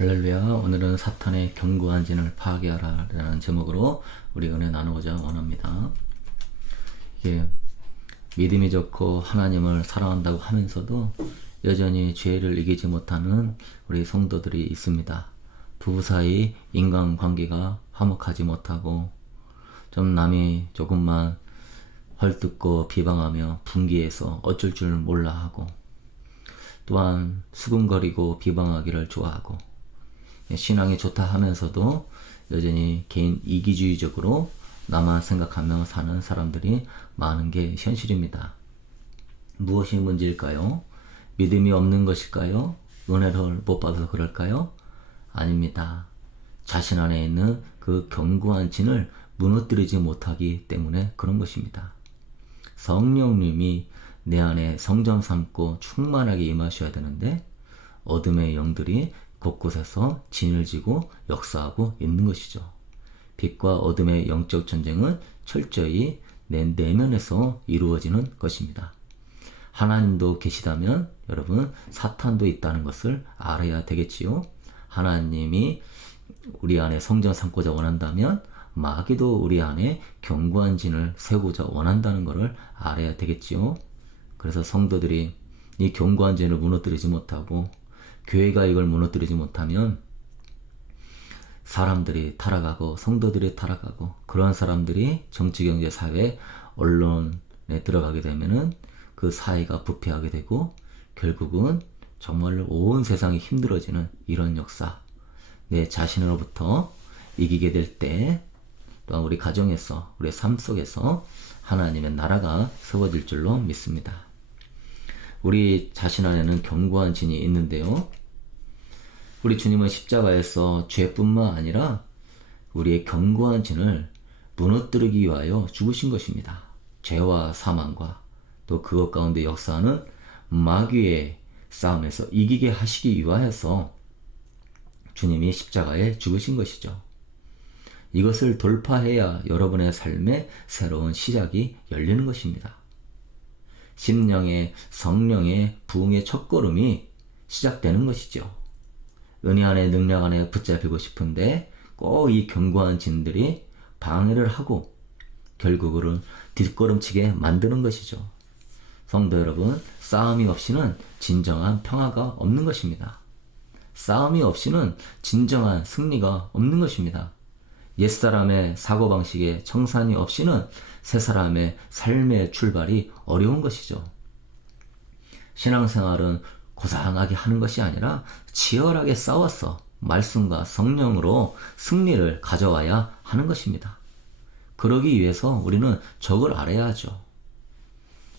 할렐루야. 오늘은 사탄의 견고한 진을 파괴하라 라는 제목으로 우리 은혜 나누고자 원합니다. 이게 믿음이 좋고 하나님을 사랑한다고 하면서도 여전히 죄를 이기지 못하는 우리 성도들이 있습니다. 부부 사이 인간관계가 화목하지 못하고 좀 남이 조금만 헐뜯고 비방하며 분기해서 어쩔 줄 몰라 하고, 또한 수군거리고 비방하기를 좋아하고, 신앙이 좋다 하면서도 여전히 개인 이기주의적으로 나만 생각하며 사는 사람들이 많은 게 현실입니다. 무엇이 문제일까요? 믿음이 없는 것일까요? 은혜를 못 받아서 그럴까요? 아닙니다. 자신 안에 있는 그 견고한 진을 무너뜨리지 못하기 때문에 그런 것입니다. 성령님이 내 안에 성전 삼고 충만하게 임하셔야 되는데 어둠의 영들이 곳곳에서 진을 지고 역사하고 있는 것이죠. 빛과 어둠의 영적 전쟁은 철저히 내 내면에서 이루어지는 것입니다. 하나님도 계시다면 여러분 사탄도 있다는 것을 알아야 되겠지요. 하나님이 우리 안에 성전 삼고자 원한다면 마귀도 우리 안에 견고한 진을 세우고자 원한다는 것을 알아야 되겠지요. 그래서 성도들이 이 견고한 진을 무너뜨리지 못하고 교회가 이걸 무너뜨리지 못하면 사람들이 타락하고 성도들이 타락하고, 그런 사람들이 정치, 경제, 사회, 언론에 들어가게 되면은 그 사회가 부패하게 되고 결국은 정말로 온 세상이 힘들어지는 이런 역사, 내 자신으로부터 이기게 될 때 또한 우리 가정에서, 우리 삶 속에서 하나님의 나라가 세워질 줄로 믿습니다. 우리 자신 안에는 견고한 진이 있는데요. 우리 주님은 십자가에서 죄뿐만 아니라 우리의 견고한 진을 무너뜨리기 위하여 죽으신 것입니다. 죄와 사망과 또 그것 가운데 역사하는 마귀의 싸움에서 이기게 하시기 위하여서 주님이 십자가에 죽으신 것이죠. 이것을 돌파해야 여러분의 삶의 새로운 시작이 열리는 것입니다. 심령의 성령의 부흥의 첫걸음이 시작되는 것이죠. 은혜 안에 능력 안에 붙잡히고 싶은데 꼭 이 견고한 진들이 방해를 하고 결국은 뒷걸음치게 만드는 것이죠. 성도 여러분, 싸움이 없이는 진정한 평화가 없는 것입니다. 싸움이 없이는 진정한 승리가 없는 것입니다. 옛사람의 사고방식에 청산이 없이는 새사람의 삶의 출발이 어려운 것이죠. 신앙생활은 고상하게 하는 것이 아니라 치열하게 싸워서 말씀과 성령으로 승리를 가져와야 하는 것입니다. 그러기 위해서 우리는 적을 알아야 하죠.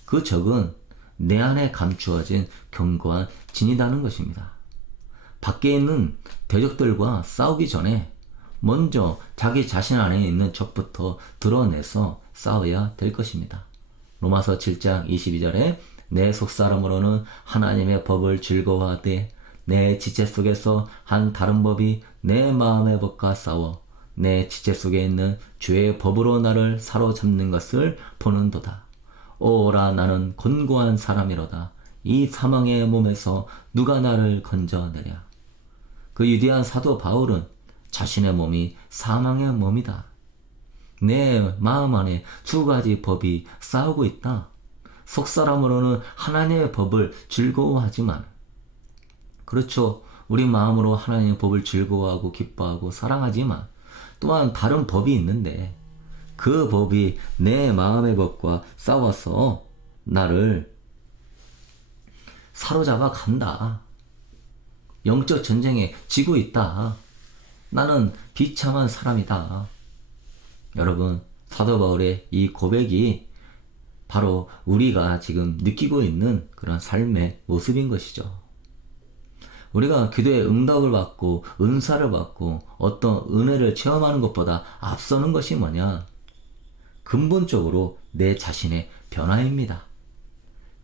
그 적은 내 안에 감추어진 견고한 진이라는 것입니다. 밖에 있는 대적들과 싸우기 전에 먼저 자기 자신 안에 있는 적부터 드러내서 싸워야 될 것입니다. 로마서 7장 22절에 내 속사람으로는 하나님의 법을 즐거워하되 내 지체 속에서 한 다른 법이 내 마음의 법과 싸워 내 지체 속에 있는 죄의 법으로 나를 사로잡는 것을 보는도다. 오라, 나는 곤고한 사람이로다. 이 사망의 몸에서 누가 나를 건져내랴. 그 위대한 사도 바울은 자신의 몸이 사망의 몸이다, 내 마음 안에 두 가지 법이 싸우고 있다. 속사람으로는 하나님의 법을 즐거워하지만, 그렇죠, 우리 마음으로 하나님의 법을 즐거워하고 기뻐하고 사랑하지만 또한 다른 법이 있는데 그 법이 내 마음의 법과 싸워서 나를 사로잡아 간다. 영적 전쟁에 지고 있다. 나는 비참한 사람이다. 여러분, 사도 바울의 이 고백이 바로 우리가 지금 느끼고 있는 그런 삶의 모습인 것이죠. 우리가 기도에 응답을 받고 은사를 받고 어떤 은혜를 체험하는 것보다 앞서는 것이 뭐냐? 근본적으로 내 자신의 변화입니다.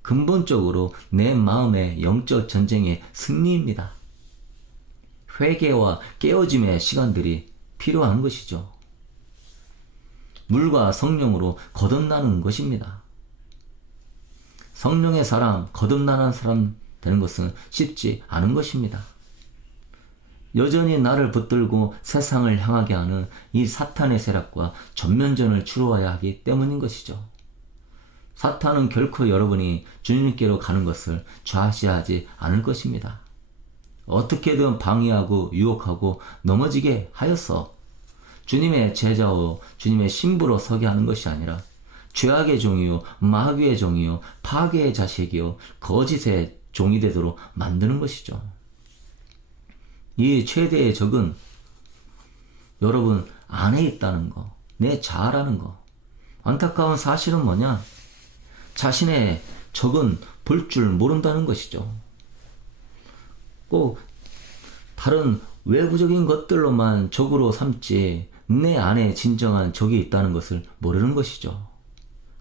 근본적으로 내 마음의 영적 전쟁의 승리입니다. 회개와 깨어짐의 시간들이 필요한 것이죠. 물과 성령으로 거듭나는 것입니다. 성령의 사람, 거듭나는 사람 되는 것은 쉽지 않은 것입니다. 여전히 나를 붙들고 세상을 향하게 하는 이 사탄의 세력과 전면전을 치루어야 하기 때문인 것이죠. 사탄은 결코 여러분이 주님께로 가는 것을 좌시하지 않을 것입니다. 어떻게든 방해하고 유혹하고 넘어지게 하여서 주님의 제자로 주님의 신부로 서게 하는 것이 아니라 죄악의 종이요 마귀의 종이요 파괴의 자식이요 거짓의 종이 되도록 만드는 것이죠. 이 최대의 적은 여러분 안에 있다는 거, 내 자아라는 거. 안타까운 사실은 뭐냐? 자신의 적은 볼 줄 모른다는 것이죠. 꼭 다른 외부적인 것들로만 적으로 삼지 내 안에 진정한 적이 있다는 것을 모르는 것이죠.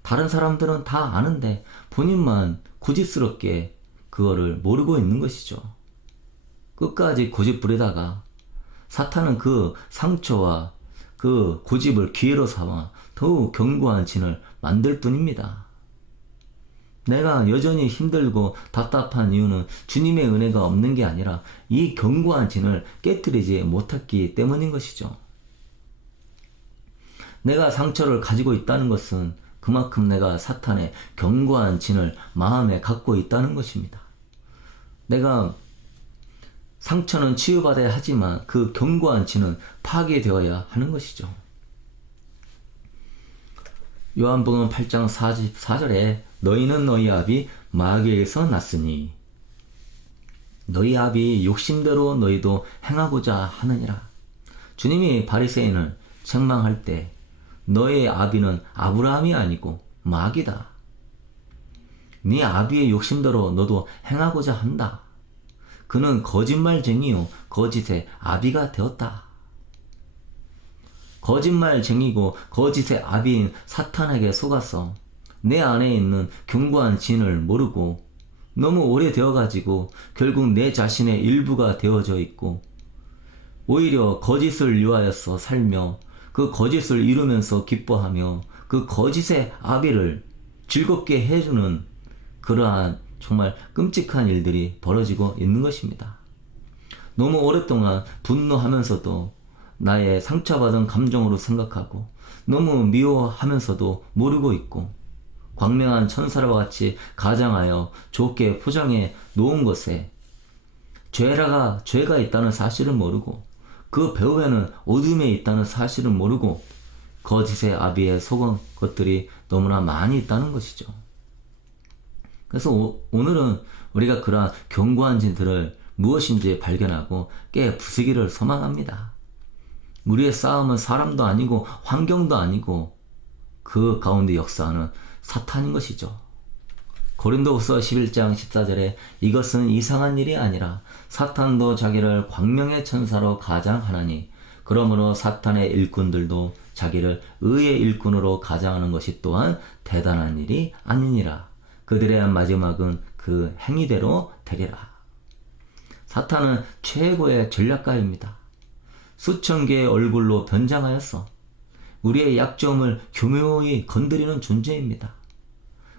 다른 사람들은 다 아는데 본인만 고집스럽게 그거를 모르고 있는 것이죠. 끝까지 고집 부리다가 사탄은 그 상처와 그 고집을 기회로 삼아 더욱 견고한 진을 만들 뿐입니다. 내가 여전히 힘들고 답답한 이유는 주님의 은혜가 없는 게 아니라 이 견고한 진을 깨뜨리지 못했기 때문인 것이죠. 내가 상처를 가지고 있다는 것은 그만큼 내가 사탄의 견고한 진을 마음에 갖고 있다는 것입니다. 내가 상처는 치유받아야 하지만 그 견고한 진은 파괴되어야 하는 것이죠. 요한복음 8장 44절에 너희는 너희 아비 마귀에게서 났으니 너희 아비 욕심대로 너희도 행하고자 하느니라. 주님이 바리새인을 책망할 때 너의 아비는 아브라함이 아니고 마귀다. 네 아비의 욕심대로 너도 행하고자 한다. 그는 거짓말쟁이요 거짓의 아비가 되었다. 거짓말쟁이고 거짓의 아비인 사탄에게 속아서 내 안에 있는 견고한 진을 모르고 너무 오래되어가지고 결국 내 자신의 일부가 되어져 있고 오히려 거짓을 위하여서 살며 그 거짓을 이루면서 기뻐하며 그 거짓의 아비를 즐겁게 해주는 그러한 정말 끔찍한 일들이 벌어지고 있는 것입니다. 너무 오랫동안 분노하면서도 나의 상처받은 감정으로 생각하고 너무 미워하면서도 모르고 있고 광명한 천사와 같이 가장하여 좋게 포장해 놓은 것에 죄가 있다는 사실을 모르고 그 배후에는 어둠에 있다는 사실을 모르고 거짓의 아비에 속은 것들이 너무나 많이 있다는 것이죠. 그래서 오늘은 우리가 그러한 견고한 진들을 무엇인지 발견하고 깨 부수기를 소망합니다. 우리의 싸움은 사람도 아니고 환경도 아니고 그 가운데 역사하는 사탄인 것이죠. 고린도후서 11장 14절에 이것은 이상한 일이 아니라 사탄도 자기를 광명의 천사로 가장하나니 그러므로 사탄의 일꾼들도 자기를 의의 일꾼으로 가장하는 것이 또한 대단한 일이 아니니라. 그들의 마지막은 그 행위대로 되리라. 사탄은 최고의 전략가입니다. 수천 개의 얼굴로 변장하였어 우리의 약점을 교묘히 건드리는 존재입니다.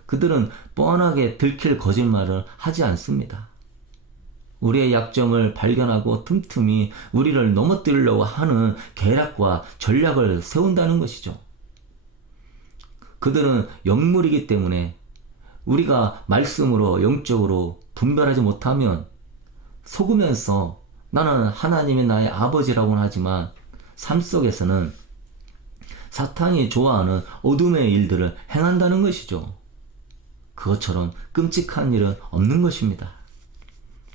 그들은 뻔하게 들킬 거짓말을 하지 않습니다. 우리의 약점을 발견하고 틈틈이 우리를 넘어뜨리려고 하는 계략과 전략을 세운다는 것이죠. 그들은 영물이기 때문에 우리가 말씀으로 영적으로 분별하지 못하면 속으면서 나는 하나님이 나의 아버지라고는 하지만 삶 속에서는 사탄이 좋아하는 어둠의 일들을 행한다는 것이죠. 그것처럼 끔찍한 일은 없는 것입니다.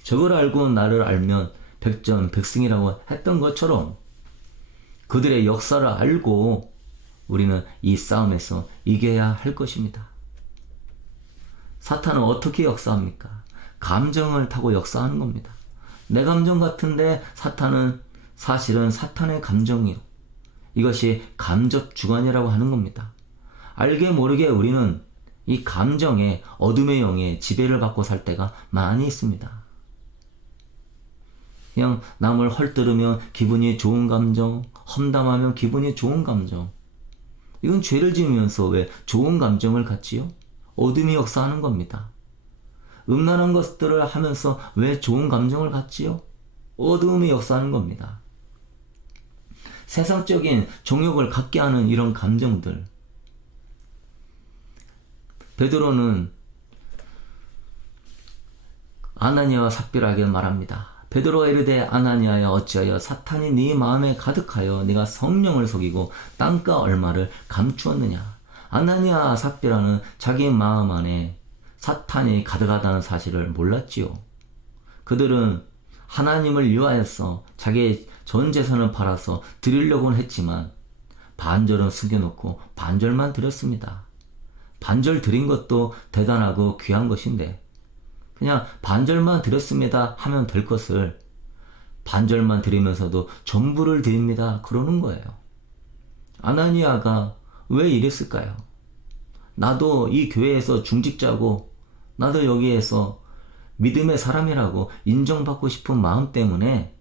저걸 알고 나를 알면 백전백승이라고 했던 것처럼 그들의 역사를 알고 우리는 이 싸움에서 이겨야 할 것입니다. 사탄은 어떻게 역사합니까? 감정을 타고 역사하는 겁니다. 내 감정 같은데 사탄은 사실은 사탄의 감정이요. 이것이 감접 주관이라고 하는 겁니다. 알게 모르게 우리는 이 감정에 어둠의 영에 지배를 받고 살 때가 많이 있습니다. 그냥 남을 헐뜯으면 기분이 좋은 감정, 험담하면 기분이 좋은 감정. 이건 죄를 지으면서 왜 좋은 감정을 갖지요? 어둠이 역사하는 겁니다. 음란한 것들을 하면서 왜 좋은 감정을 갖지요? 어둠이 역사하는 겁니다. 세상적인 정욕을 갖게 하는 이런 감정들. 베드로는 아나니아와 삽비라에게 말합니다. 베드로가 이르되 아나니아야 어찌하여 사탄이 네 마음에 가득하여 네가 성령을 속이고 땅가 얼마를 감추었느냐. 아나니아 삽비라는 자기 마음 안에 사탄이 가득하다는 사실을 몰랐지요. 그들은 하나님을 위하여서 자기의 전 재산을 팔아서 드리려고는 했지만 반절은 숨겨놓고 반절만 드렸습니다. 반절 드린 것도 대단하고 귀한 것인데 그냥 반절만 드렸습니다 하면 될 것을 반절만 드리면서도 전부를 드립니다 그러는 거예요. 아나니아가 왜 이랬을까요? 나도 이 교회에서 중직자고 나도 여기에서 믿음의 사람이라고 인정받고 싶은 마음 때문에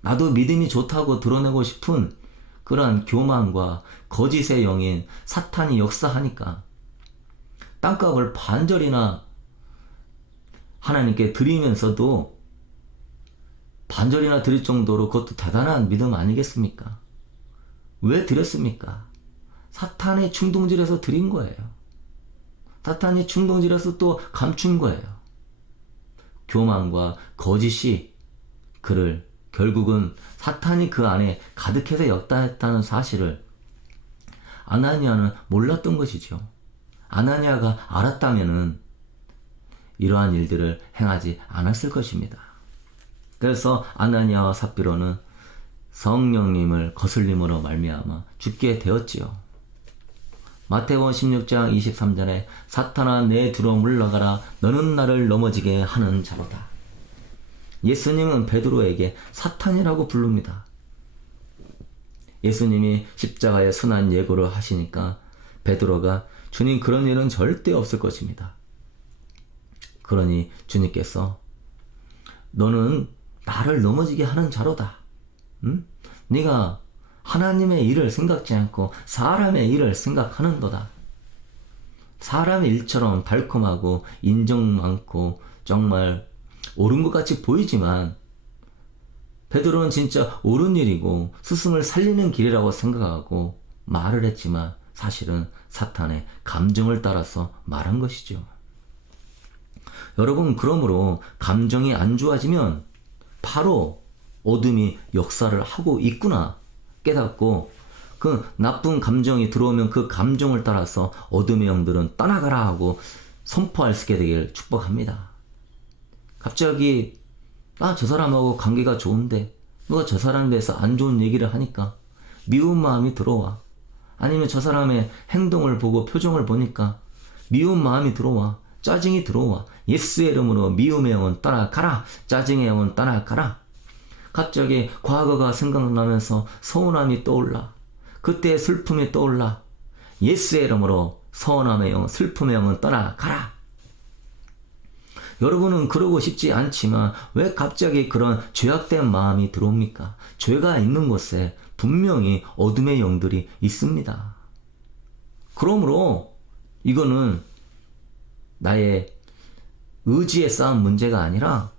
나도 믿음이 좋다고 드러내고 싶은 그러한 교만과 거짓의 영인 사탄이 역사하니까 땅값을 반절이나 하나님께 드리면서도 반절이나 드릴 정도로 그것도 대단한 믿음 아니겠습니까? 왜 드렸습니까? 사탄의 충동질에서 드린 거예요. 사탄이 충동질에서 또 감춘 거예요. 교만과 거짓이 그를 결국은 사탄이 그 안에 가득해서 역사했다는 사실을 아나니아는 몰랐던 것이죠. 아나니아가 알았다면은 이러한 일들을 행하지 않았을 것입니다. 그래서 아나니아와 삽비로는 성령님을 거슬림으로 말미암아 죽게 되었지요. 마태복음 16장 23절에 사탄아 내 뒤로 물러가라 너는 나를 넘어지게 하는 자로다. 예수님은 베드로에게 사탄이라고 부릅니다. 예수님이 십자가에 순한 예고를 하시니까 베드로가 주님 그런 일은 절대 없을 것입니다. 그러니 주님께서 너는 나를 넘어지게 하는 자로다. 네가 하나님의 일을 생각지 않고 사람의 일을 생각하는도다. 사람의 일처럼 달콤하고 인정 많고 정말 옳은 것 같이 보이지만 베드로는 진짜 옳은 일이고 스승을 살리는 길이라고 생각하고 말을 했지만 사실은 사탄의 감정을 따라서 말한 것이죠. 여러분, 그러므로 감정이 안 좋아지면 바로 어둠이 역사를 하고 있구나 깨닫고 그 나쁜 감정이 들어오면 그 감정을 따라서 어둠의 영들은 떠나가라 하고 선포할 수 있게 되길 축복합니다. 갑자기 저 사람하고 관계가 좋은데 누가 저 사람에 대해서 안 좋은 얘기를 하니까 미운 마음이 들어와. 아니면 저 사람의 행동을 보고 표정을 보니까 미운 마음이 들어와. 짜증이 들어와. 예수의 이름으로 미움의 영은 떠나가라. 짜증의 영은 떠나가라. 갑자기 과거가 생각나면서 서운함이 떠올라. 그때의 슬픔이 떠올라. 예수의 이름으로 서운함의 영, 슬픔의 영은 떠나가라. 여러분은 그러고 싶지 않지만 왜 갑자기 그런 죄악된 마음이 들어옵니까? 죄가 있는 곳에 분명히 어둠의 영들이 있습니다. 그러므로 이거는 나의 의지의 싸움 문제가 아니라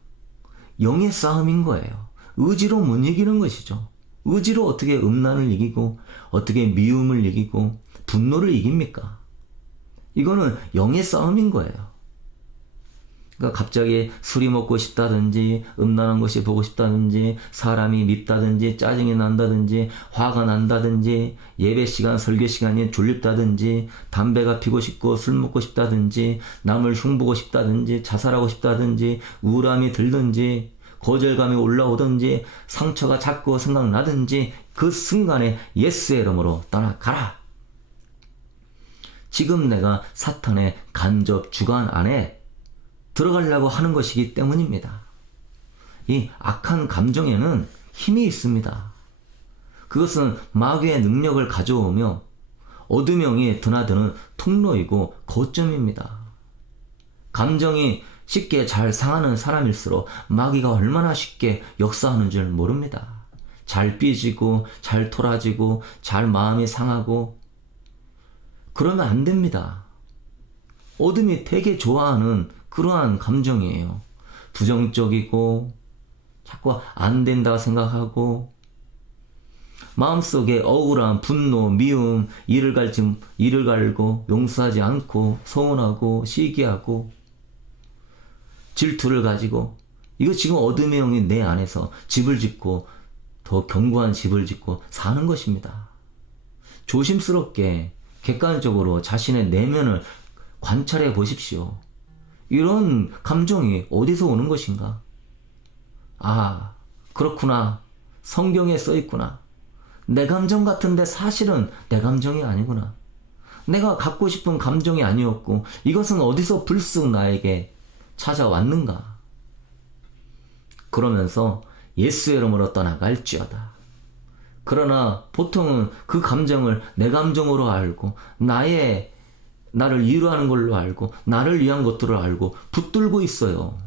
영의 싸움인 거예요. 의지로 못 이기는 것이죠. 의지로 어떻게 음란을 이기고 어떻게 미움을 이기고 분노를 이깁니까? 이거는 영의 싸움인 거예요. 그러니까 갑자기 술이 먹고 싶다든지 음란한 것이 보고 싶다든지 사람이 밉다든지 짜증이 난다든지 화가 난다든지 예배 시간 설교 시간이 졸립다든지 담배가 피고 싶고 술 먹고 싶다든지 남을 흉보고 싶다든지 자살하고 싶다든지 우울함이 들든지 거절감이 올라오든지 상처가 자꾸 생각나든지 그 순간에 예수의 이름으로 떠나가라. 지금 내가 사탄의 간접 주관 안에 들어가려고 하는 것이기 때문입니다. 이 악한 감정에는 힘이 있습니다. 그것은 마귀의 능력을 가져오며 어둠영이 드나드는 통로이고 거점입니다. 감정이 쉽게 잘 상하는 사람일수록 마귀가 얼마나 쉽게 역사하는 줄 모릅니다. 잘 삐지고 잘 토라지고 잘 마음이 상하고 그러면 안 됩니다. 어둠이 되게 좋아하는 그러한 감정이에요. 부정적이고 자꾸 안 된다 생각하고 마음속에 억울한 분노, 미움, 이를 갈고 용서하지 않고 서운하고 시기하고 질투를 가지고 이거 지금 어둠의 영이 내 안에서 집을 짓고 더 견고한 집을 짓고 사는 것입니다. 조심스럽게 객관적으로 자신의 내면을 관찰해 보십시오. 이런 감정이 어디서 오는 것인가? 아, 그렇구나. 성경에 써 있구나. 내 감정 같은데 사실은 내 감정이 아니구나. 내가 갖고 싶은 감정이 아니었고 이것은 어디서 불쑥 나에게 찾아왔는가? 그러면서 예수의 이름으로 떠나갈지어다. 그러나 보통은 그 감정을 내 감정으로 알고 나를 위로하는 걸로 알고 나를 위한 것들을 알고 붙들고 있어요.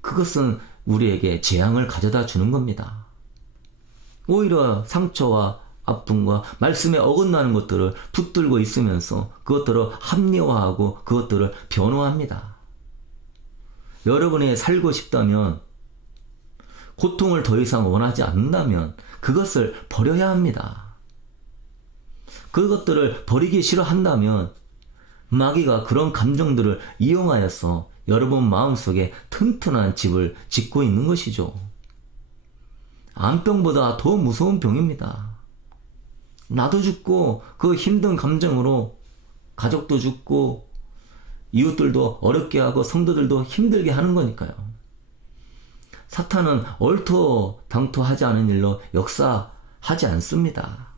그것은 우리에게 재앙을 가져다 주는 겁니다. 오히려 상처와 아픔과 말씀에 어긋나는 것들을 붙들고 있으면서 그것들을 합리화하고 그것들을 변호합니다. 여러분이 살고 싶다면 고통을 더 이상 원하지 않는다면 그것을 버려야 합니다. 그것들을 버리기 싫어한다면 마귀가 그런 감정들을 이용하여서 여러분 마음속에 튼튼한 집을 짓고 있는 것이죠. 암병보다 더 무서운 병입니다. 나도 죽고 그 힘든 감정으로 가족도 죽고 이웃들도 어렵게 하고 성도들도 힘들게 하는 거니까요. 사탄은 얼토당토하지 않은 일로 역사하지 않습니다.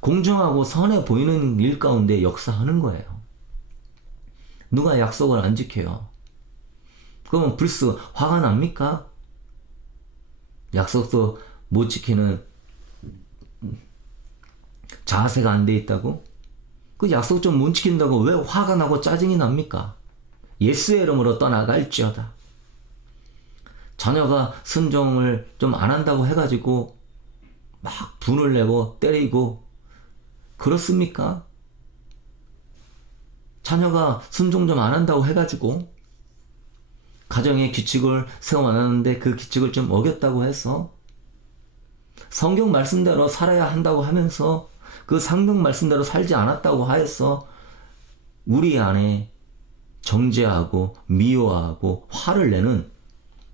공정하고 선해 보이는 일 가운데 역사하는 거예요. 누가 약속을 안 지켜요? 그러면 불쑥 화가 납니까? 약속도 못 지키는 자세가 안 돼 있다고? 그 약속 좀 못 지킨다고 왜 화가 나고 짜증이 납니까? 예수의 이름으로 떠나갈지어다. 자녀가 순종을 좀 안 한다고 해가지고 막 분을 내고 때리고 그렇습니까? 자녀가 순종 좀 안 한다고 해가지고 가정의 규칙을 세워놨는데 그 규칙을 좀 어겼다고 해서 성경 말씀대로 살아야 한다고 하면서 그 성경 말씀대로 살지 않았다고 하여서 우리 안에 정죄하고 미워하고 화를 내는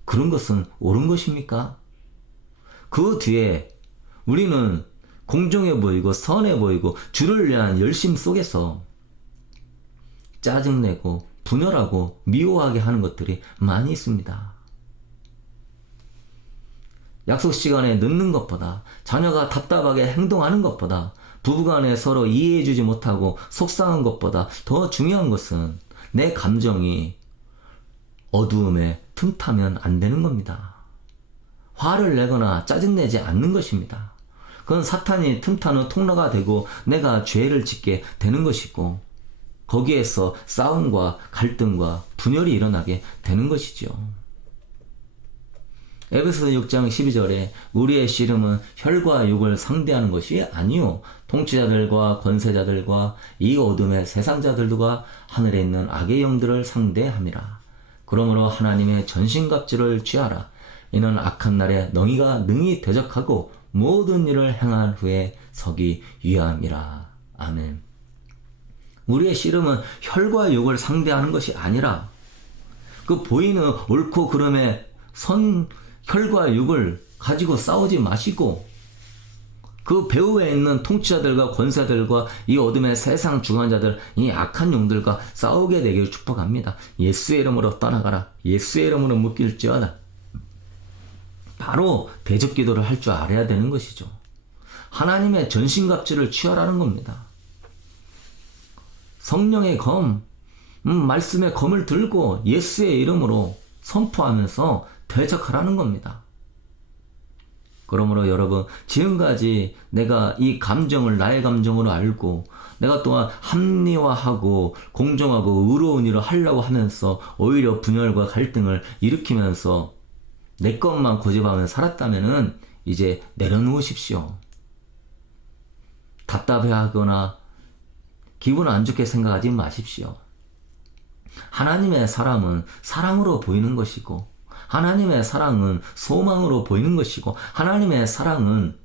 그런 것은 옳은 것입니까? 그 뒤에 우리는 공정해 보이고 선해 보이고 주를 위한 열심 속에서 짜증내고 분열하고 미워하게 하는 것들이 많이 있습니다. 약속 시간에 늦는 것보다 자녀가 답답하게 행동하는 것보다 부부간에 서로 이해해주지 못하고 속상한 것보다 더 중요한 것은 내 감정이 어두움에 틈타면 안 되는 겁니다. 화를 내거나 짜증내지 않는 것입니다. 그건 사탄이 틈타는 통로가 되고 내가 죄를 짓게 되는 것이고 거기에서 싸움과 갈등과 분열이 일어나게 되는 것이죠. 에베소서 6장 12절에 우리의 씨름은 혈과 육을 상대하는 것이 아니요 통치자들과 권세자들과 이 어둠의 세상자들과 하늘에 있는 악의 영들을 상대함이라. 그러므로 하나님의 전신갑주를 취하라. 이는 악한 날에 너희가 능히 대적하고 모든 일을 행한 후에 서기 위함이라. 아멘. 우리의 씨름은 혈과 육을 상대하는 것이 아니라 그 보이는 옳고 그름의 혈과 육을 가지고 싸우지 마시고 그 배후에 있는 통치자들과 권세들과 이 어둠의 세상 주관자들 이 악한 영들과 싸우게 되기를 축복합니다. 예수의 이름으로 떠나가라. 예수의 이름으로 묶일지어다. 바로 대적 기도를 할 줄 알아야 되는 것이죠. 하나님의 전신갑주를 취하라는 겁니다. 성령의 검, 말씀의 검을 들고 예수의 이름으로 선포하면서 대적하라는 겁니다. 그러므로 여러분 지금까지 내가 이 감정을 나의 감정으로 알고 내가 또한 합리화하고 공정하고 의로운 일을 하려고 하면서 오히려 분열과 갈등을 일으키면서 내 것만 고집하며 살았다면은 이제 내려놓으십시오. 답답해하거나 기분 안 좋게 생각하지 마십시오. 하나님의 사람은 사랑으로 보이는 것이고 하나님의 사랑은 소망으로 보이는 것이고, 하나님의 사랑은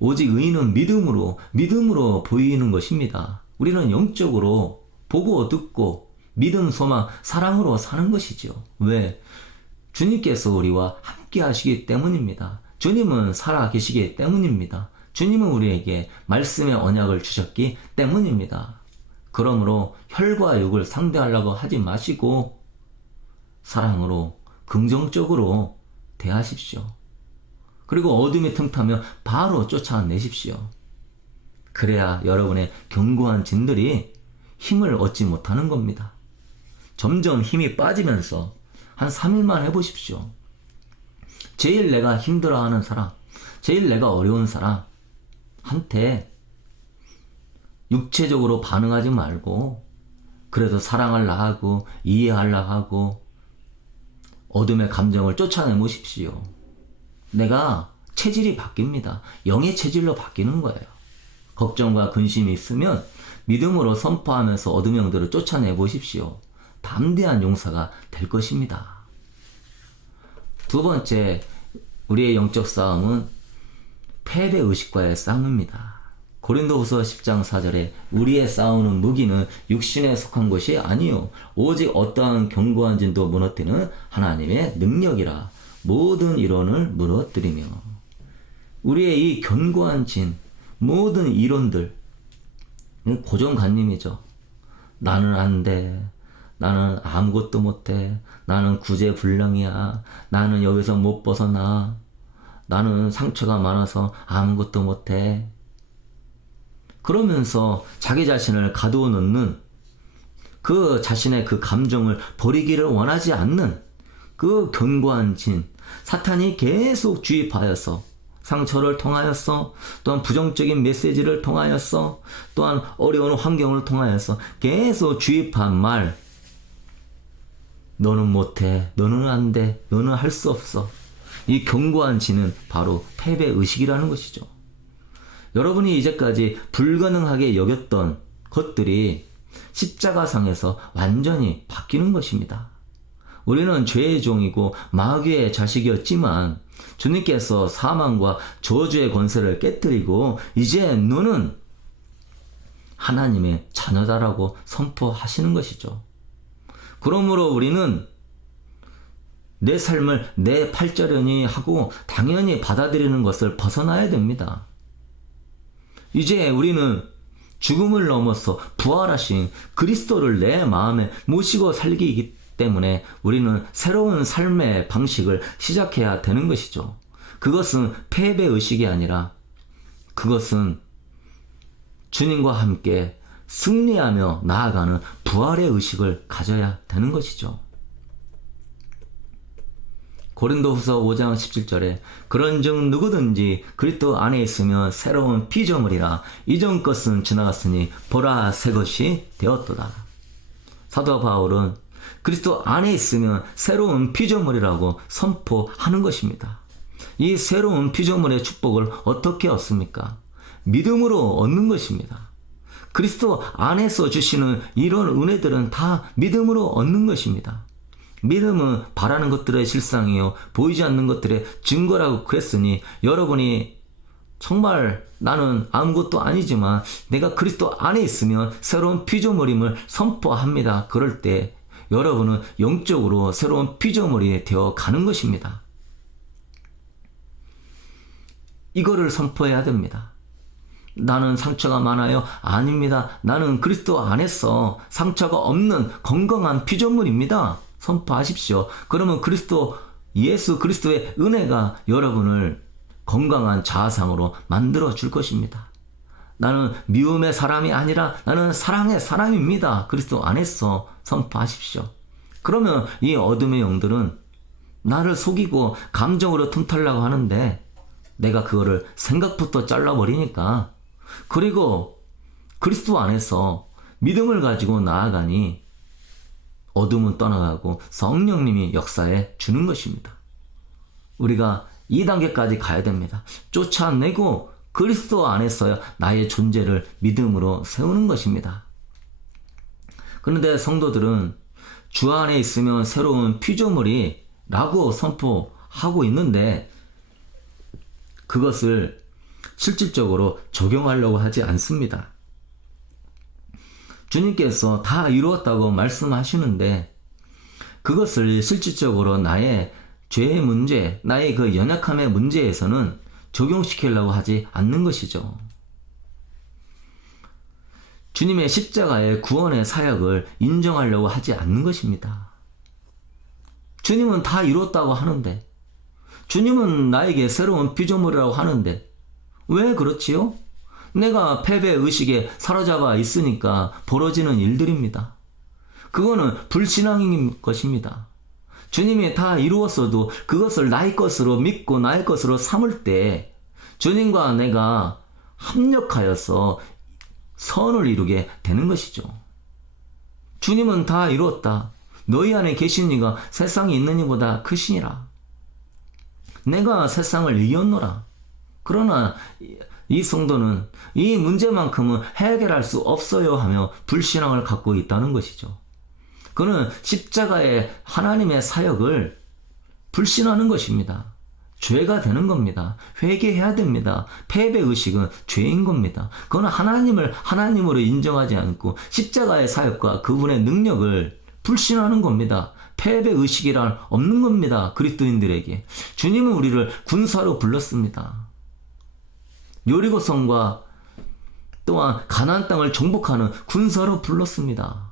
오직 의인은 믿음으로 보이는 것입니다. 우리는 영적으로 보고 듣고 믿음, 소망, 사랑으로 사는 것이죠. 왜? 주님께서 우리와 함께 하시기 때문입니다. 주님은 살아 계시기 때문입니다. 주님은 우리에게 말씀의 언약을 주셨기 때문입니다. 그러므로 혈과 육을 상대하려고 하지 마시고 사랑으로 긍정적으로 대하십시오. 그리고 어둠이 틈타면 바로 쫓아내십시오. 그래야 여러분의 견고한 진들이 힘을 얻지 못하는 겁니다. 점점 힘이 빠지면서 한 3일만 해보십시오. 제일 내가 힘들어하는 사람, 제일 내가 어려운 사람한테 육체적으로 반응하지 말고 그래도 사랑하려 하고 이해하려 하고 어둠의 감정을 쫓아내 보십시오. 내가 체질이 바뀝니다. 영의 체질로 바뀌는 거예요. 걱정과 근심이 있으면 믿음으로 선포하면서 어둠의 영들을 쫓아내 보십시오. 담대한 용사가 될 것입니다. 두 번째, 우리의 영적 싸움은 패배의식과의 싸움입니다. 고린도후서 10장 4절에 우리의 싸우는 무기는 육신에 속한 것이 아니요 오직 어떠한 견고한 진도 무너뜨리는 하나님의 능력이라 모든 이론을 무너뜨리며. 우리의 이 견고한 진, 모든 이론들, 고정관념이죠. 나는 안 돼. 나는 아무것도 못해. 나는 구제불능이야. 나는 여기서 못 벗어나. 나는 상처가 많아서 아무것도 못해. 그러면서 자기 자신을 가두어 놓는 그 자신의 그 감정을 버리기를 원하지 않는 그 견고한 진, 사탄이 계속 주입하여서 상처를 통하여서 또한 부정적인 메시지를 통하여서 또한 어려운 환경을 통하여서 계속 주입한 말, 너는 못해, 너는 안 돼, 너는 할 수 없어. 이 견고한 진은 바로 패배의식이라는 것이죠. 여러분이 이제까지 불가능하게 여겼던 것들이 십자가상에서 완전히 바뀌는 것입니다. 우리는 죄의 종이고 마귀의 자식이었지만 주님께서 사망과 저주의 권세를 깨뜨리고 이제 너는 하나님의 자녀다라고 선포하시는 것이죠. 그러므로 우리는 내 삶을 내 팔자련이 하고 당연히 받아들이는 것을 벗어나야 됩니다. 이제 우리는 죽음을 넘어서 부활하신 그리스도를 내 마음에 모시고 살기이기 때문에 우리는 새로운 삶의 방식을 시작해야 되는 것이죠. 그것은 패배의식이 아니라 그것은 주님과 함께 승리하며 나아가는 부활의 의식을 가져야 되는 것이죠. 고린도후서 5장 17절에 그런즉 누구든지 그리스도 안에 있으면 새로운 피조물이라 이전 것은 지나갔으니 보라 새 것이 되었도다. 사도 바울은 그리스도 안에 있으면 새로운 피조물이라고 선포하는 것입니다. 이 새로운 피조물의 축복을 어떻게 얻습니까? 믿음으로 얻는 것입니다. 그리스도 안에서 주시는 이런 은혜들은 다 믿음으로 얻는 것입니다. 믿음은 바라는 것들의 실상이요 보이지 않는 것들의 증거라고 그랬으니 여러분이 정말 나는 아무것도 아니지만 내가 그리스도 안에 있으면 새로운 피조물임을 선포합니다. 그럴 때 여러분은 영적으로 새로운 피조물이 되어 가는 것입니다. 이거를 선포해야 됩니다. 나는 상처가 많아요? 아닙니다. 나는 그리스도 안에서 상처가 없는 건강한 피조물입니다. 선포하십시오. 그러면 예수 그리스도의 은혜가 여러분을 건강한 자아상으로 만들어 줄 것입니다. 나는 미움의 사람이 아니라 나는 사랑의 사람입니다. 그리스도 안에서 선포하십시오. 그러면 이 어둠의 영들은 나를 속이고 감정으로 틈타려고 하는데 내가 그거를 생각부터 잘라버리니까 그리고 그리스도 안에서 믿음을 가지고 나아가니 어둠은 떠나가고 성령님이 역사해 주는 것입니다. 우리가 이 단계까지 가야 됩니다. 쫓아내고 그리스도 안에서 나의 존재를 믿음으로 세우는 것입니다. 그런데 성도들은 주 안에 있으면 새로운 피조물이 라고 선포하고 있는데 그것을 실질적으로 적용하려고 하지 않습니다. 주님께서 다 이루었다고 말씀하시는데 그것을 실질적으로 나의 죄의 문제, 나의 그 연약함의 문제에서는 적용시키려고 하지 않는 것이죠. 주님의 십자가의 구원의 사역을 인정하려고 하지 않는 것입니다. 주님은 다 이뤘다고 하는데, 주님은 나에게 새로운 피조물이라고 하는데, 왜 그렇지요? 내가 패배의식에 사로잡아 있으니까 벌어지는 일들입니다. 그거는 불신앙인 것입니다. 주님이 다 이루었어도 그것을 나의 것으로 믿고 나의 것으로 삼을 때 주님과 내가 합력하여서 선을 이루게 되는 것이죠. 주님은 다 이루었다. 너희 안에 계신 이가 세상에 있는 이보다 크시니라. 내가 세상을 이겼노라. 그러나 이 성도는 이 문제만큼은 해결할 수 없어요 하며 불신앙을 갖고 있다는 것이죠. 그는 십자가의 하나님의 사역을 불신하는 것입니다. 죄가 되는 겁니다. 회개해야 됩니다. 패배의식은 죄인 겁니다. 그건 하나님을 하나님으로 인정하지 않고 십자가의 사역과 그분의 능력을 불신하는 겁니다. 패배의식이란 없는 겁니다. 그리스도인들에게. 주님은 우리를 군사로 불렀습니다. 여리고성과 또한 가나안 땅을 정복하는 군사로 불렀습니다.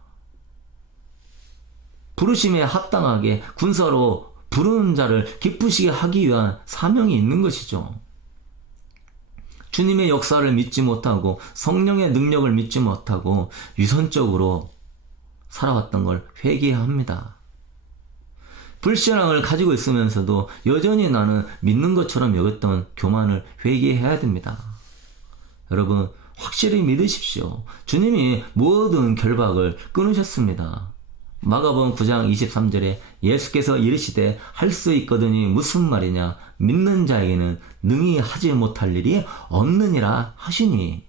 부르심에 합당하게 군사로 부르는 자를 기쁘시게 하기 위한 사명이 있는 것이죠. 주님의 역사를 믿지 못하고 성령의 능력을 믿지 못하고 유선적으로 살아왔던 걸 회개해야 합니다. 불신앙을 가지고 있으면서도 여전히 나는 믿는 것처럼 여겼던 교만을 회개해야 됩니다. 여러분 확실히 믿으십시오. 주님이 모든 결박을 끊으셨습니다. 마가복음 9장 23절에 예수께서 이르시되 할 수 있거든이 무슨 말이냐 믿는 자에게는 능히 하지 못할 일이 없느니라 하시니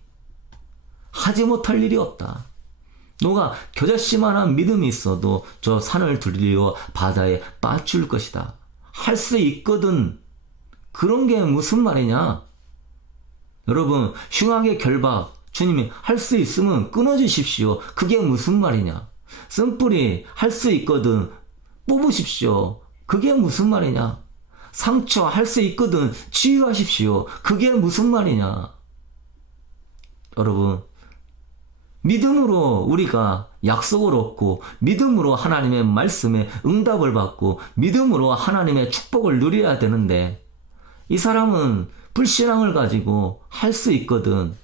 하지 못할 일이 없다. 너가 겨자씨만한 믿음이 있어도 저 산을 들이려 바다에 빠질 것이다. 할 수 있거든. 그런 게 무슨 말이냐? 여러분 흉악의 결박 주님이 할 수 있으면 끊어주십시오. 그게 무슨 말이냐? 쓴뿌리 할 수 있거든 뽑으십시오. 그게 무슨 말이냐? 상처 할 수 있거든 치유하십시오. 그게 무슨 말이냐? 여러분 믿음으로 우리가 약속을 얻고 믿음으로 하나님의 말씀에 응답을 받고 믿음으로 하나님의 축복을 누려야 되는데 이 사람은 불신앙을 가지고 할 수 있거든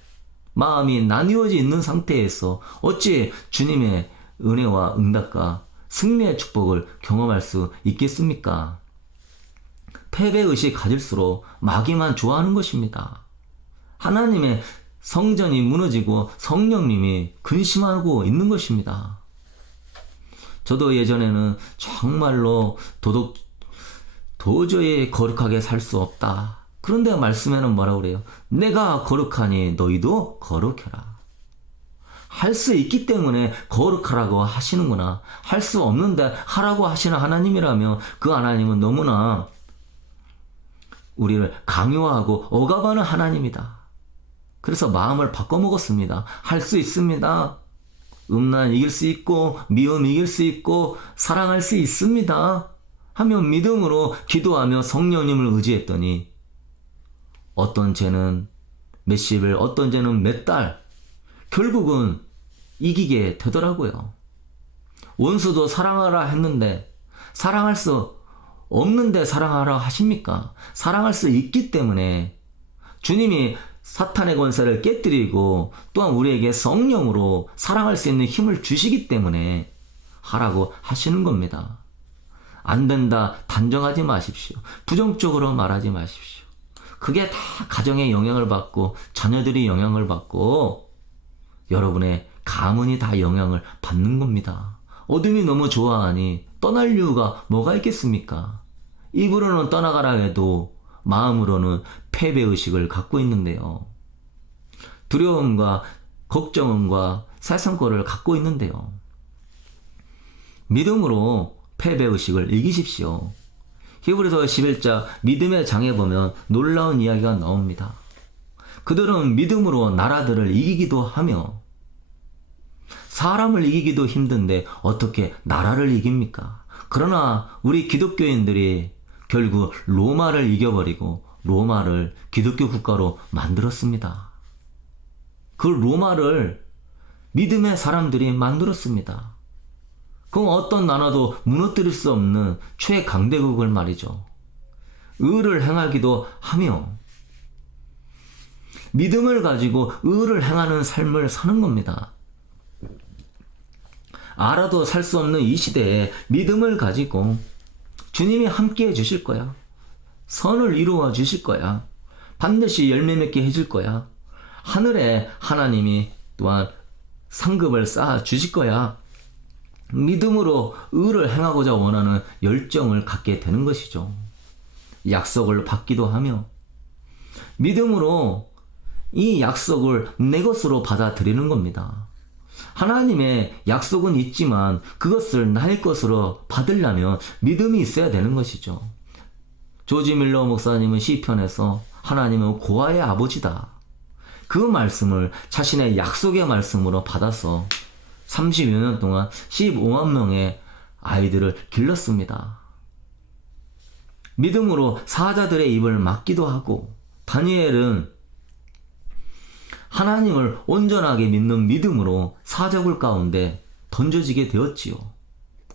마음이 나뉘어져 있는 상태에서 어찌 주님의 은혜와 응답과 승리의 축복을 경험할 수 있겠습니까? 패배의식 가질수록 마귀만 좋아하는 것입니다. 하나님의 성전이 무너지고 성령님이 근심하고 있는 것입니다. 저도 예전에는 정말로 도저히 거룩하게 살 수 없다. 그런데 말씀에는 뭐라고 그래요? 내가 거룩하니 너희도 거룩해라. 할 수 있기 때문에 거룩하라고 하시는구나. 할 수 없는데 하라고 하시는 하나님이라면 그 하나님은 너무나 우리를 강요하고 억압하는 하나님이다. 그래서 마음을 바꿔먹었습니다. 할 수 있습니다. 음란 이길 수 있고 미움 이길 수 있고 사랑할 수 있습니다. 하며 믿음으로 기도하며 성령님을 의지했더니 어떤 죄는 몇십일 어떤 죄는 몇 달 결국은 이기게 되더라고요. 원수도 사랑하라 했는데 사랑할 수 없는데 사랑하라 하십니까? 사랑할 수 있기 때문에 주님이 사탄의 권세를 깨뜨리고 또한 우리에게 성령으로 사랑할 수 있는 힘을 주시기 때문에 하라고 하시는 겁니다. 안 된다 단정하지 마십시오. 부정적으로 말하지 마십시오. 그게 다 가정에 영향을 받고 자녀들이 영향을 받고 여러분의 가문이 다 영향을 받는 겁니다. 어둠이 너무 좋아하니 떠날 이유가 뭐가 있겠습니까? 입으로는 떠나가라 해도 마음으로는 패배의식을 갖고 있는데요. 두려움과 걱정과 세상권을 갖고 있는데요. 믿음으로 패배의식을 이기십시오. 히브리서 11장 믿음의 장에 보면 놀라운 이야기가 나옵니다. 그들은 믿음으로 나라들을 이기기도 하며 사람을 이기기도 힘든데 어떻게 나라를 이깁니까? 그러나 우리 기독교인들이 결국 로마를 이겨버리고 로마를 기독교 국가로 만들었습니다. 그 로마를 믿음의 사람들이 만들었습니다. 그럼 어떤 나라도 무너뜨릴 수 없는 최강대국을 말이죠. 의를 행하기도 하며 믿음을 가지고 의를 행하는 삶을 사는 겁니다. 알아도 살 수 없는 이 시대에 믿음을 가지고 주님이 함께 해주실 거야. 선을 이루어 주실 거야. 반드시 열매 맺게 해줄 거야. 하늘에 하나님이 또한 상급을 쌓아 주실 거야. 믿음으로 의를 행하고자 원하는 열정을 갖게 되는 것이죠. 약속을 받기도 하며 믿음으로 이 약속을 내 것으로 받아들이는 겁니다. 하나님의 약속은 있지만 그것을 나의 것으로 받으려면 믿음이 있어야 되는 것이죠. 조지 밀러 목사님은 시편에서 하나님은 고아의 아버지다. 그 말씀을 자신의 약속의 말씀으로 받아서 30여 년 동안 15만 명의 아이들을 길렀습니다. 믿음으로 사자들의 입을 막기도 하고 다니엘은 하나님을 온전하게 믿는 믿음으로 사자굴 가운데 던져지게 되었지요.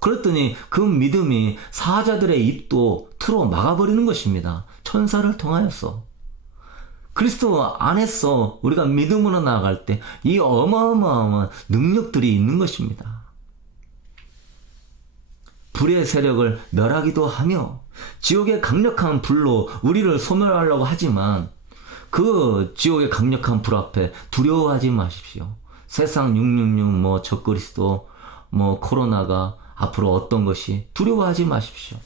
그랬더니 그 믿음이 사자들의 입도 틀어 막아버리는 것입니다. 천사를 통하여서. 그리스도 안에서 우리가 믿음으로 나아갈 때 이 어마어마한 능력들이 있는 것입니다. 불의 세력을 멸하기도 하며 지옥의 강력한 불로 우리를 소멸하려고 하지만 그 지옥의 강력한 불 앞에 두려워하지 마십시오. 세상 666 적그리스도 코로나가 앞으로 어떤 것이 두려워하지 마십시오.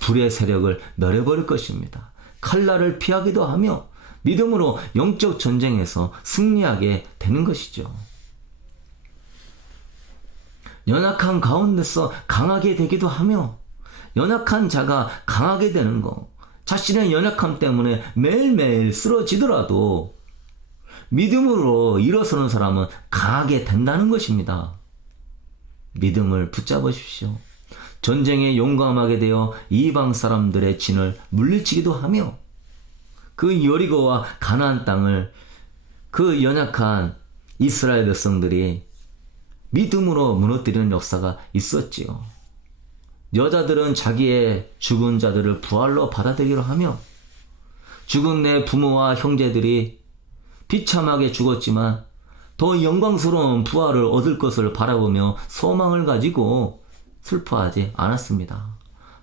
불의 세력을 멸해버릴 것입니다. 칼날을 피하기도 하며 믿음으로 영적 전쟁에서 승리하게 되는 것이죠. 연약한 가운데서 강하게 되기도 하며 연약한 자가 강하게 되는 것, 자신의 연약함 때문에 매일매일 쓰러지더라도 믿음으로 일어서는 사람은 강하게 된다는 것입니다. 믿음을 붙잡으십시오. 전쟁에 용감하게 되어 이방 사람들의 진을 물리치기도 하며 그 여리고와 가나안 땅을 그 연약한 이스라엘 백성들이 믿음으로 무너뜨리는 역사가 있었지요. 여자들은 자기의 죽은 자들을 부활로 받아들이기로 하며 죽은 내 부모와 형제들이 비참하게 죽었지만 더 영광스러운 부활을 얻을 것을 바라보며 소망을 가지고 슬퍼하지 않았습니다.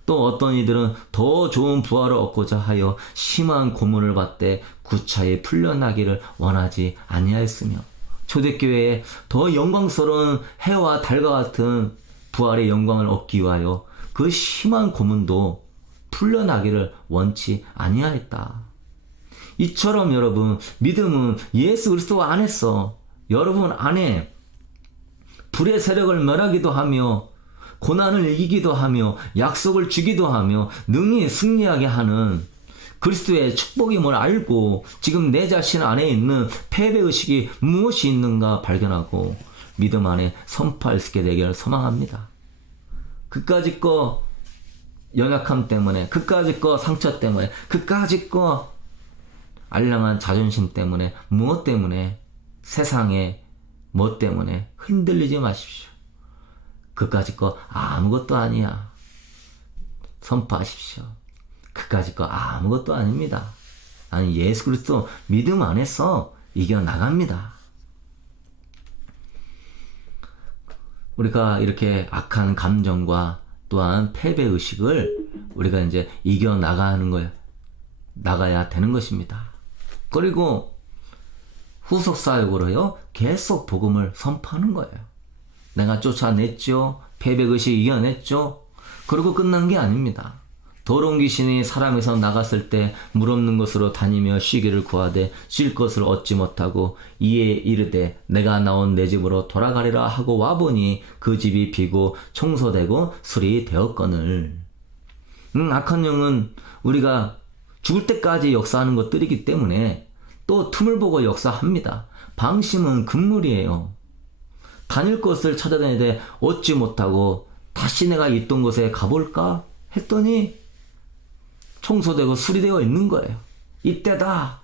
또 어떤 이들은 더 좋은 부활을 얻고자 하여 심한 고문을 받되 구차히 풀려나기를 원하지 아니하였으며 초대교회에 더 영광스러운 해와 달과 같은 부활의 영광을 얻기 위하여 그 심한 고문도 풀려나기를 원치 아니하였다. 이처럼 여러분, 믿음은 예수 그리스도 안에서 여러분 안에 불의 세력을 멸하기도 하며 고난을 이기기도 하며 약속을 주기도 하며 능히 승리하게 하는 그리스도의 축복임을 알고 지금 내 자신 안에 있는 패배의식이 무엇이 있는가 발견하고 믿음 안에 선포할 수 있게 되기를 소망합니다. 그까짓 거 연약함 때문에, 그까짓 거 상처 때문에, 그까짓 거 알량한 자존심 때문에, 무엇 때문에, 세상에 뭐 때문에 흔들리지 마십시오. 그까짓 거 아무것도 아니야. 선포하십시오. 그까짓 거 아무것도 아닙니다. 나는 예수 그리스도 믿음 안에서 이겨나갑니다. 우리가 이렇게 악한 감정과 또한 패배의식을 우리가 이제 이겨나가는 거예요. 나가야 되는 것입니다. 그리고 후속사역으로요, 계속 복음을 선포하는 거예요. 내가 쫓아냈죠. 패배의식 이겨냈죠. 그리고 끝난 게 아닙니다. 더러운 귀신이 사람에서 나갔을 때 물 없는 곳으로 다니며 쉬기를 구하되 쉴 것을 얻지 못하고 이에 이르되 내가 나온 내 집으로 돌아가리라 하고 와보니 그 집이 비고 청소되고 수리되었거늘. 악한 영은 우리가 죽을 때까지 역사하는 것들이기 때문에 또 틈을 보고 역사합니다. 방심은 금물이에요. 다닐 곳을 찾아다니되 얻지 못하고 다시 내가 있던 곳에 가볼까 했더니 청소되고 수리되어 있는 거예요. 이때다.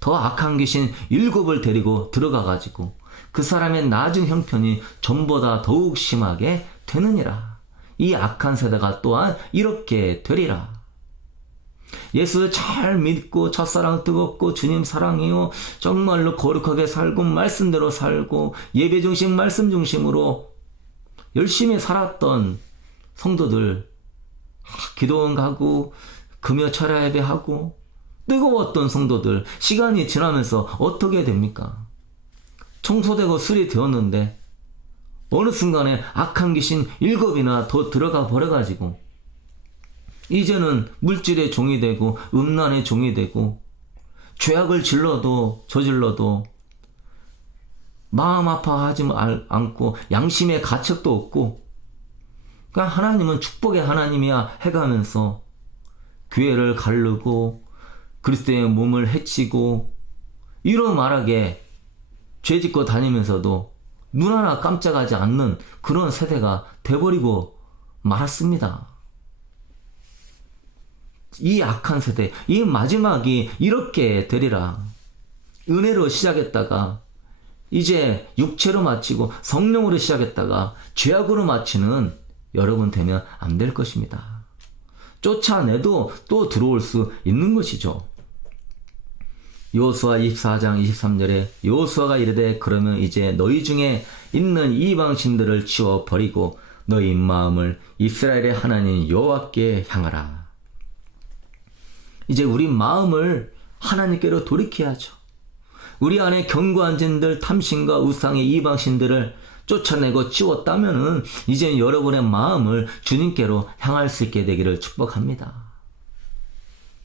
더 악한 귀신 7을 데리고 들어가가지고 그 사람의 낮은 형편이 전보다 더욱 심하게 되느니라. 이 악한 세대가 또한 이렇게 되리라. 예수 잘 믿고 첫사랑 뜨겁고 주님 사랑해요. 정말로 거룩하게 살고 말씀대로 살고 예배 중심 말씀 중심으로 열심히 살았던 성도들, 기도원 가고 금요 철야 예배하고 뜨거웠던 성도들, 시간이 지나면서 어떻게 됩니까? 청소되고 수리되었는데 어느 순간에 악한 귀신 7이나 더 들어가 버려가지고 이제는 물질의 종이 되고 음란의 종이 되고 죄악을 저질러도 마음 아파하지 않고 양심의 가책도 없고 그러니까 하나님은 축복의 하나님이야 해가면서 교회를 가르고 그리스도의 몸을 해치고 이러말하게 죄짓고 다니면서도 눈 하나 깜짝하지 않는 그런 세대가 돼버리고 말았습니다. 이 악한 세대, 이 마지막이 이렇게 되리라. 은혜로 시작했다가 이제 육체로 마치고 성령으로 시작했다가 죄악으로 마치는 여러분 되면 안 될 것입니다. 쫓아내도 또 들어올 수 있는 것이죠. 여호수아 24장 23절에 여호수아가 이르되 그러면 이제 너희 중에 있는 이방신들을 치워 버리고 너희 마음을 이스라엘의 하나님 여호와께 향하라. 이제 우리 마음을 하나님께로 돌이켜야죠. 우리 안에 견고한 진들, 탐심과 우상의 이방신들을 쫓아내고 치웠다면은 이제 여러분의 마음을 주님께로 향할 수 있게 되기를 축복합니다.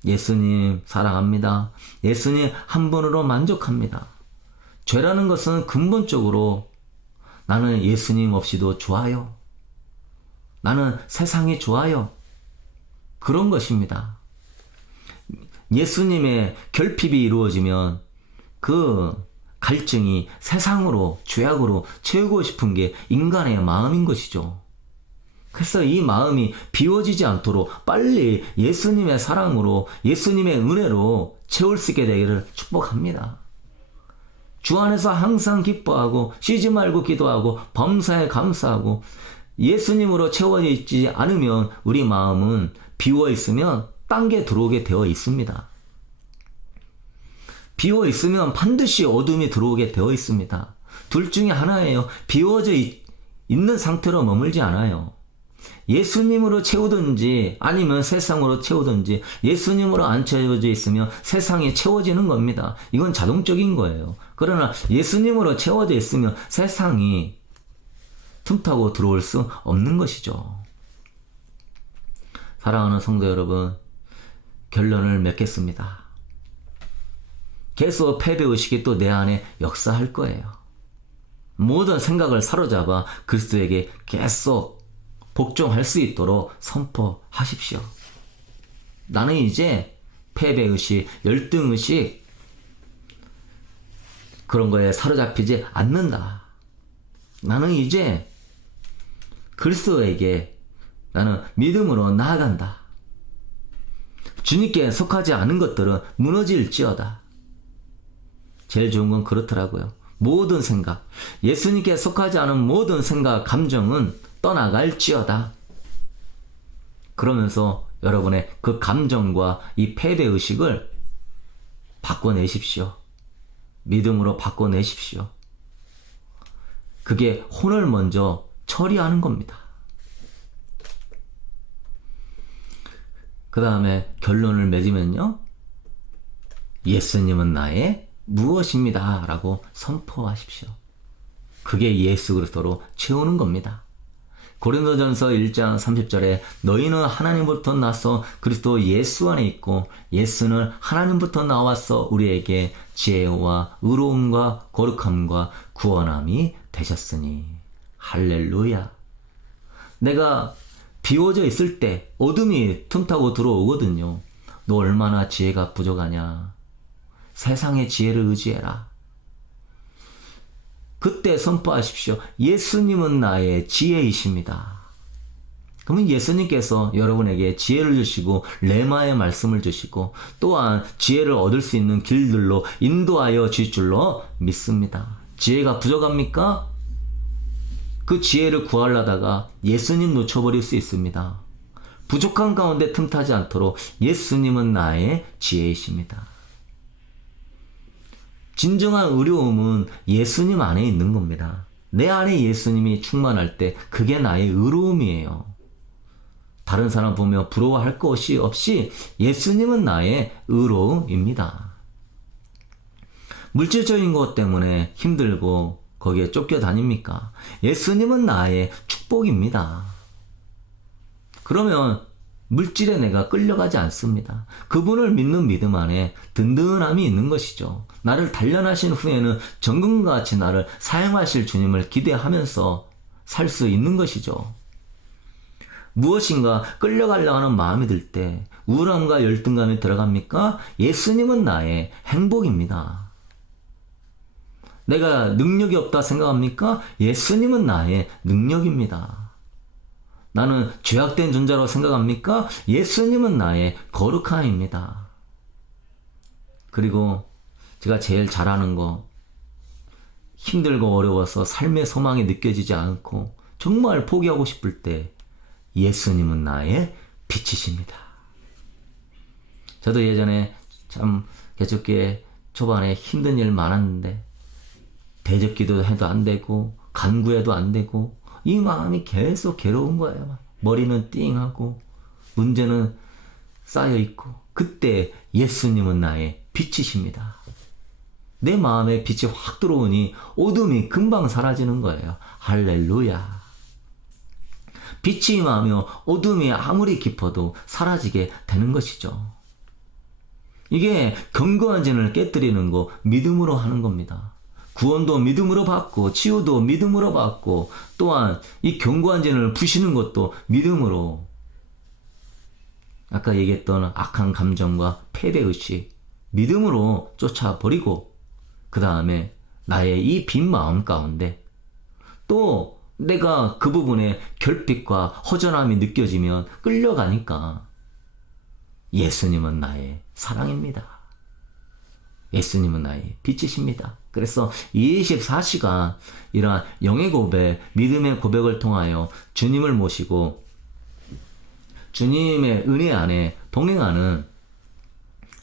예수님 사랑합니다. 예수님 한 분으로 만족합니다. 죄라는 것은 근본적으로 나는 예수님 없이도 좋아요. 나는 세상이 좋아요. 그런 것입니다. 예수님의 결핍이 이루어지면 그 갈증이 세상으로, 죄악으로 채우고 싶은 게 인간의 마음인 것이죠. 그래서 이 마음이 비워지지 않도록 빨리 예수님의 사랑으로, 예수님의 은혜로 채울 수 있게 되기를 축복합니다. 주 안에서 항상 기뻐하고 쉬지 말고 기도하고 범사에 감사하고 예수님으로 채워지지 않으면 우리 마음은 비워 있으면 딴 게 들어오게 되어 있습니다. 비워 있으면 반드시 어둠이 들어오게 되어 있습니다. 둘 중에 하나예요. 비워져 있는 상태로 머물지 않아요. 예수님으로 채우든지 아니면 세상으로 채우든지 예수님으로 안 채워져 있으면 세상이 채워지는 겁니다. 이건 자동적인 거예요. 그러나 예수님으로 채워져 있으면 세상이 틈타고 들어올 수 없는 것이죠. 사랑하는 성도 여러분, 결론을 맺겠습니다. 계속 패배의식이 또 내 안에 역사할 거예요. 모든 생각을 사로잡아 그리스도에게 계속 복종할 수 있도록 선포하십시오. 나는 이제 패배의식, 열등의식 그런 거에 사로잡히지 않는다. 나는 이제 그리스도에게 나는 믿음으로 나아간다. 주님께 속하지 않은 것들은 무너질지어다. 제일 좋은 건 그렇더라고요. 모든 생각, 예수님께 속하지 않은 모든 생각, 감정은 떠나갈지어다. 그러면서 여러분의 그 감정과 이 패배의식을 바꿔내십시오. 믿음으로 바꿔내십시오. 그게 혼을 먼저 처리하는 겁니다. 그 다음에 결론을 맺으면요. 예수님은 나의 무엇입니다. 라고 선포하십시오. 그게 예수 그리스도로 채우는 겁니다. 고린도전서 1장 30절에 너희는 하나님부터 나서 그리스도 예수 안에 있고 예수는 하나님부터 나와서 우리에게 지혜와 의로움과 거룩함과 구원함이 되셨으니 할렐루야. 내가 비워져 있을 때 어둠이 틈타고 들어오거든요. 너 얼마나 지혜가 부족하냐. 세상의 지혜를 의지해라. 그때 선포하십시오. 예수님은 나의 지혜이십니다. 그러면 예수님께서 여러분에게 지혜를 주시고 레마의 말씀을 주시고 또한 지혜를 얻을 수 있는 길들로 인도하여 주실 줄로 믿습니다. 지혜가 부족합니까? 그 지혜를 구하려다가 예수님 놓쳐버릴 수 있습니다. 부족한 가운데 틈타지 않도록 예수님은 나의 지혜이십니다. 진정한 의로움은 예수님 안에 있는 겁니다. 내 안에 예수님이 충만할 때 그게 나의 의로움이에요. 다른 사람 보며 부러워할 것이 없이 예수님은 나의 의로움입니다. 물질적인 것 때문에 힘들고 거기에 쫓겨다닙니까? 예수님은 나의 축복입니다. 그러면 물질에 내가 끌려가지 않습니다. 그분을 믿는 믿음 안에 든든함이 있는 것이죠. 나를 단련하신 후에는 정금과 같이 나를 사용하실 주님을 기대하면서 살 수 있는 것이죠. 무엇인가 끌려가려고 하는 마음이 들 때 우울함과 열등감이 들어갑니까? 예수님은 나의 행복입니다. 내가 능력이 없다 생각합니까? 예수님은 나의 능력입니다. 나는 죄악된 존재라고 생각합니까? 예수님은 나의 거룩함입니다. 그리고 제가 제일 잘하는 거, 힘들고 어려워서 삶의 소망이 느껴지지 않고 정말 포기하고 싶을 때 예수님은 나의 빛이십니다. 저도 예전에 참 개척교회 초반에 힘든 일 많았는데 대적기도 해도 안 되고 간구해도 안 되고 이 마음이 계속 괴로운 거예요. 머리는 띵하고 문제는 쌓여있고 그때 예수님은 나의 빛이십니다. 내 마음에 빛이 확 들어오니 어둠이 금방 사라지는 거예요. 할렐루야. 빛이 임하며 어둠이 아무리 깊어도 사라지게 되는 것이죠. 이게 견고한 진을 깨뜨리는 거 믿음으로 하는 겁니다. 구원도 믿음으로 받고 치유도 믿음으로 받고 또한 이 견고한 진을 부시는 것도 믿음으로. 아까 얘기했던 악한 감정과 패배의식 믿음으로 쫓아버리고 그 다음에 나의 이 빈 마음 가운데 또 내가 그 부분에 결핍과 허전함이 느껴지면 끌려가니까 예수님은 나의 사랑입니다. 예수님은 나의 빛이십니다. 그래서 24시간 이러한 영의 고백, 믿음의 고백을 통하여 주님을 모시고 주님의 은혜 안에 동행하는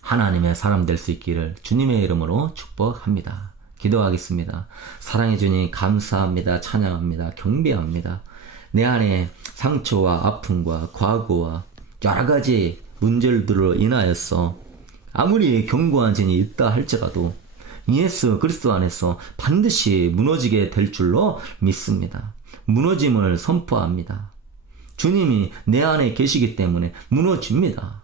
하나님의 사람 될 수 있기를 주님의 이름으로 축복합니다. 기도하겠습니다. 사랑해 주님 감사합니다. 찬양합니다. 경배합니다. 내 안에 상처와 아픔과 과거와 여러 가지 문제들로 인하여서 아무리 견고한 진이 있다 할지라도 예수 그리스도 안에서 반드시 무너지게 될 줄로 믿습니다. 무너짐을 선포합니다. 주님이 내 안에 계시기 때문에 무너집니다.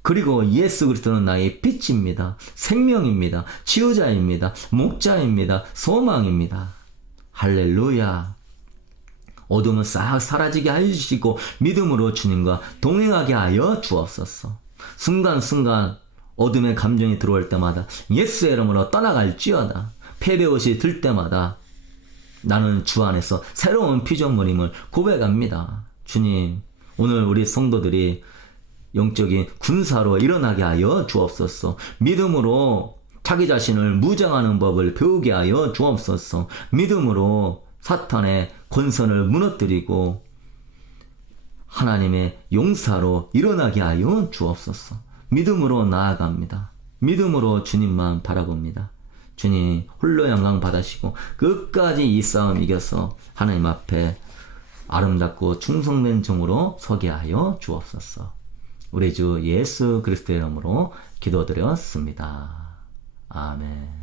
그리고 예수 그리스도는 나의 빛입니다. 생명입니다. 치유자입니다. 목자입니다. 소망입니다. 할렐루야. 어둠은 싹 사라지게 해주시고 믿음으로 주님과 동행하게 하여 주옵소서. 순간순간 어둠의 감정이 들어올 때마다 예수의 이름으로 떠나갈지어다. 패배옷이 들 때마다 나는 주 안에서 새로운 피조물임을 고백합니다. 주님, 오늘 우리 성도들이 영적인 군사로 일어나게 하여 주옵소서. 믿음으로 자기 자신을 무장하는 법을 배우게 하여 주옵소서. 믿음으로 사탄의 권선을 무너뜨리고 하나님의 용사로 일어나게 하여 주옵소서. 믿음으로 나아갑니다. 믿음으로 주님만 바라봅니다. 주님 홀로 영광 받으시고 끝까지 이 싸움 이겨서 하나님 앞에 아름답고 충성된 종으로 서게 하여 주옵소서. 우리 주 예수 그리스도의 이름으로 기도드렸습니다. 아멘.